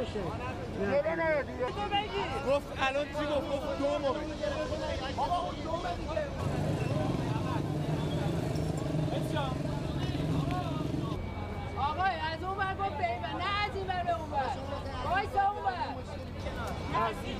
بشه. گله دیگه. گفت الان چی گفت دو ماه. آقا دو دیگه. آقا از اون ور گفت بیمه نه از این ور به اون ور وایسا اون ور نزدیک